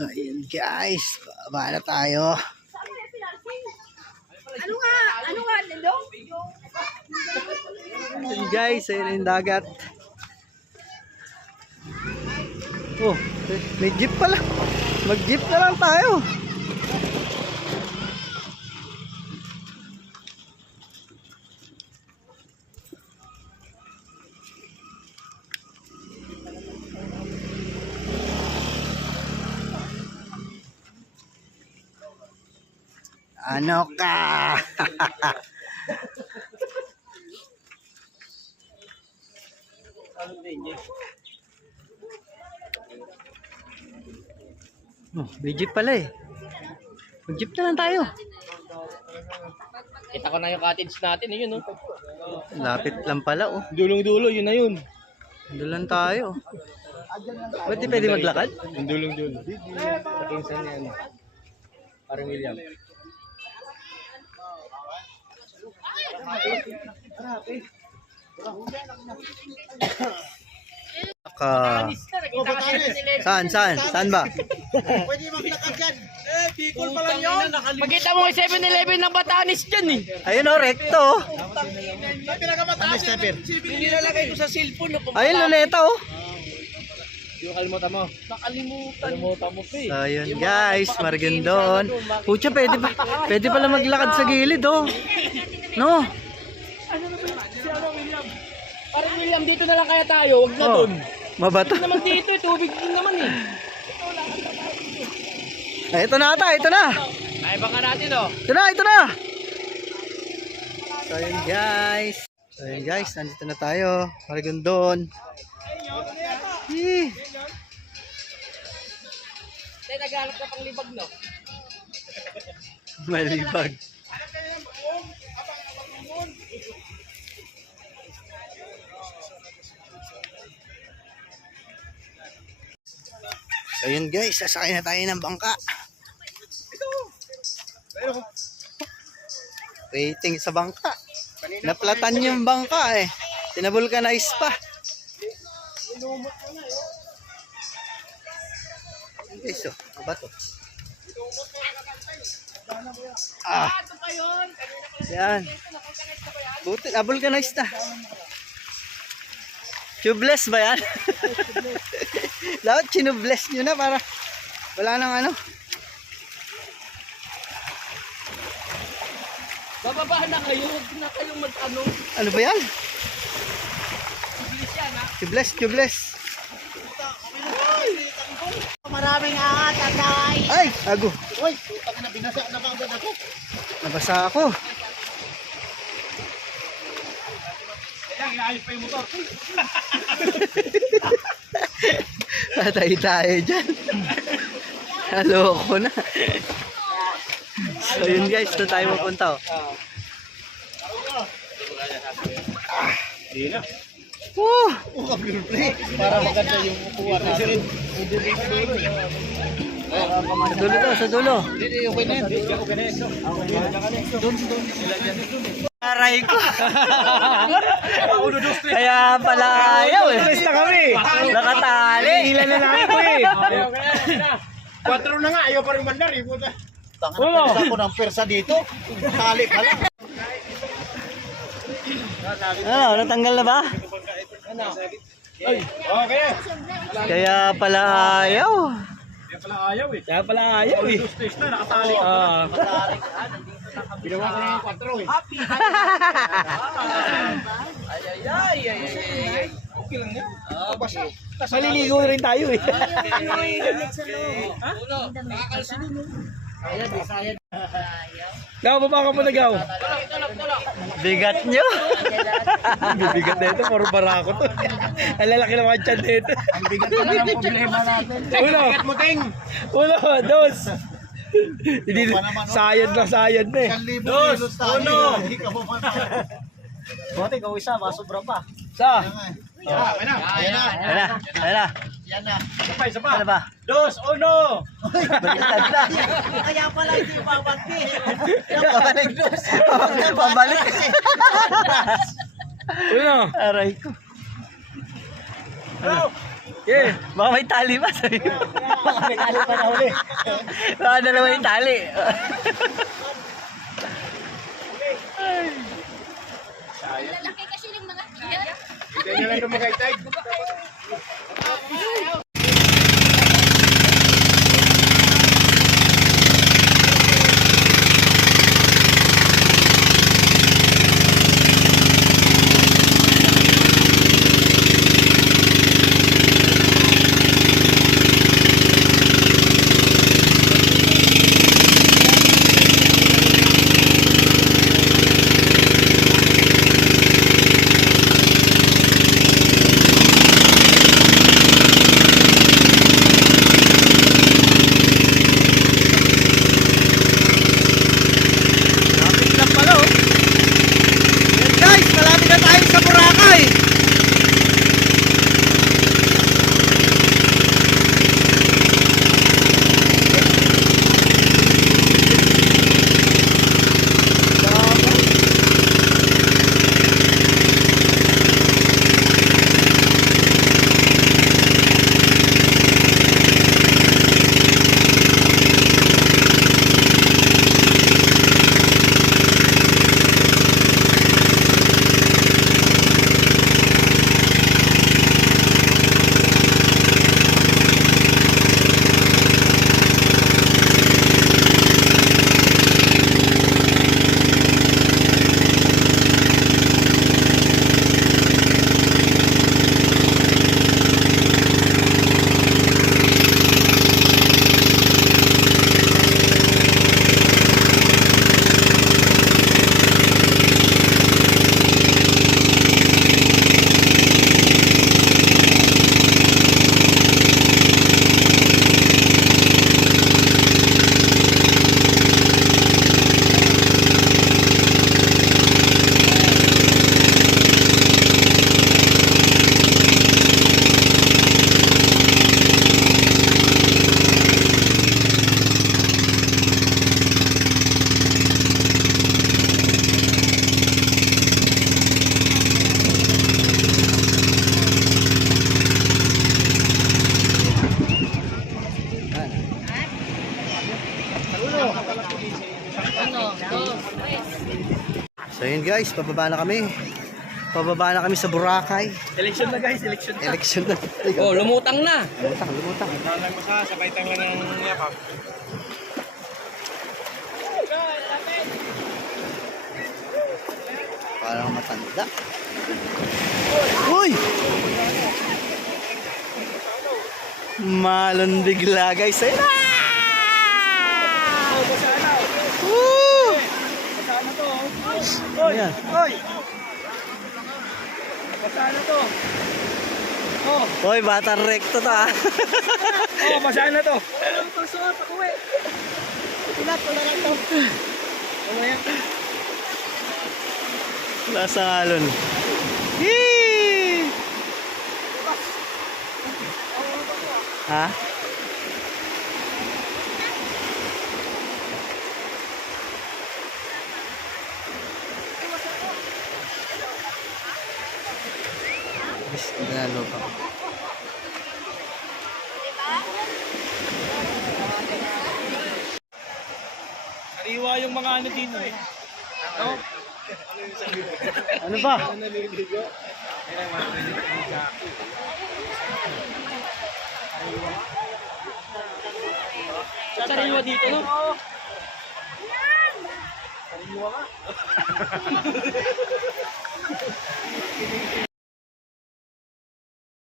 Ayun guys, baba na tayo. Ano nga, Lelong? Ayun guys, ayun yung dagat. Oh, may jeep pala. Mag-jeep na lang tayo. Ano ka? Oh, may jeep pala eh. Mag-jeep na lang tayo. Kita ko na yung cottage natin, yun, no? Lapit lang pala oh. Dulong-dulo, yun na yun. Doon lang tayo. Ba't di pwede maglakad? Yung dulong-dulo. Sa pinsan yan. Parang William. Saan ba? Pwede maglakad dyan. Bicol pa lang yun. Magkita mo yung 7-Eleven ng Batanes dyan, eh. Ayun oh, recto oh. Sa pinakamataas. Hindi nalagay ko sa cellphone. Ayun, luneta oh. Yung kalimutan mo. Nakalimutan mo, pe. So yun guys, Maragondon. Pucha, pwede pala maglakad sa gilid oh. No? Parang William, dito na lang kaya tayo. Huwag na Oh, dun. mabato. Huwag naman dito, eh. Tubig din naman, eh. Ay, ito na ata, ito na. Ay, baka natin, oh. Ito na, ito na. So yun guys. Nandito na tayo. Maragondon. Tay, naghanap ka pang libag, no? Malibag. So yun guys, sasakay na tayo ng bangka. Waiting sa bangka. Naplatan yung bangka eh. Tinabulkanize pa. Okay, so, ba to? Ah. Yan. Buti, vulcanized na. Tubeless ba yan? Dapat chinubless nyo na para wala nang ano. Bababa na kayo, huwag na kayong mag-ano. Ano ba yan? Bilis yan, ha? Tubeless. Maraming angat, tatay. Ay, ago. Uy, putang na binasa na kagad ako. Nabasa ako. Kailangan, iayos pa yung motor. Tatay tayo dyan. Haloko na. So yun guys, doon tayo mapunta oh. Hindi na. Woo! Para maganda yung upuan natin. Sa dulo. Hindi, okay na yan. Okay na yan. Doon. Aray ko. Kaya pala ayaw eh. Alis na kami. Nakatali. Ilan na lang ako eh. 4 na nga, ayaw pa rin mandar. Puta. Oo. Tangan ako ng persa dito. Tali pa lang. Ano, natanggal na ba? Ay, okay. Kaya pala ayaw. Kaya pala ayaw eh. Stage na, nakatali. Ginawa ko na yung 4 eh. Okay lang yan. Basta. Maliligo rin tayo eh. Gaw, baba ka muna, Gaw. Bigat nyo. Bibigat na ito, puro barako to. Ang lalaki ng mga tiyan dito. Ang bigat na lang ang problema natin. Bigat mo, Ting. Uno, dos. Hindi, sayad na eh. 1,000 kilos tayo. Hindi ka Buti ko isa, masobra pa. Sa? Ayan na. Ayan na. Yan na. Isa pa. Ano ba? Dos, uno. Baliktad na. Kaya pala hindi babagti. Pabalik. Uno. Aray ko. Yeah. Baka may tali pa sa'yo. Baka may tali pa na uli. Baka dalawa yung tali. Lalaki kasi ng mga tiyan. Hindi nyo lang kumagaytay. Lapit lang pala oh. Yan guys, malapit na tayo sa Boracay. So yun guys, pababa na kami. Pababa na kami sa Boracay. Election na guys, election na. Election na. Oh, lumutang na. Lumutang. Nalang mo sa sabay tayo ng yakap. Parang matanda. Uy! Malon bigla guys. Ayun na! Woo! Basaan na to. Ayan. Hoy! Basaan na to. Oh, Hoy, batang rekto to ah. oh, basaan na to. Nasa ngalon. Yee! Ha? Bis, nalo pa. Kariwa yung mga ano dito eh. No? Ano ba? Kariwa dito no? Kariwa ka.